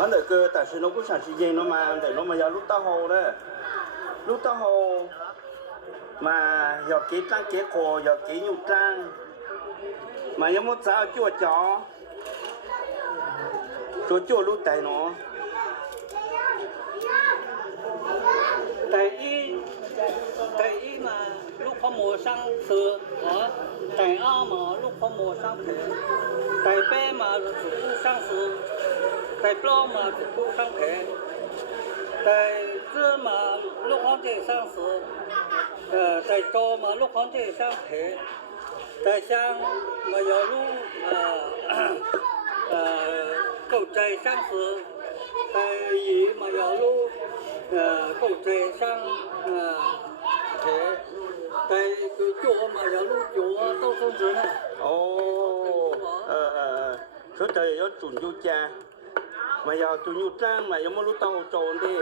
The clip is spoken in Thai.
安那个但是侬不想去见侬嘛，但侬嘛要录到好了，录到好嘛要给张给过，要给牛张，嘛要么早叫叫，叫录带侬。第一嘛，ลูกขโมยสร้างซื้อแต่อ้ามาลูกขโมยสร้างแผลแต่เป้มาลูกผู้สร้างซื้อแต่ปล้อมาลูกผู้สร้างแผลแต่ซื้อมาลูกของเจสร้างซื้อแต่โตมาลูกของเจสร้างแผลแต่ช่างมาอย่าลูกเข้าใจสร้างซื้อแต่ยีมาอย่าลูกเข้าใจสร้างthế cái chỗ mà giờ lúc chỗ đâu không dưới này số trời có chuẩn du cha mà giờ tụi nhu trang mà giống lúc tao trồn đi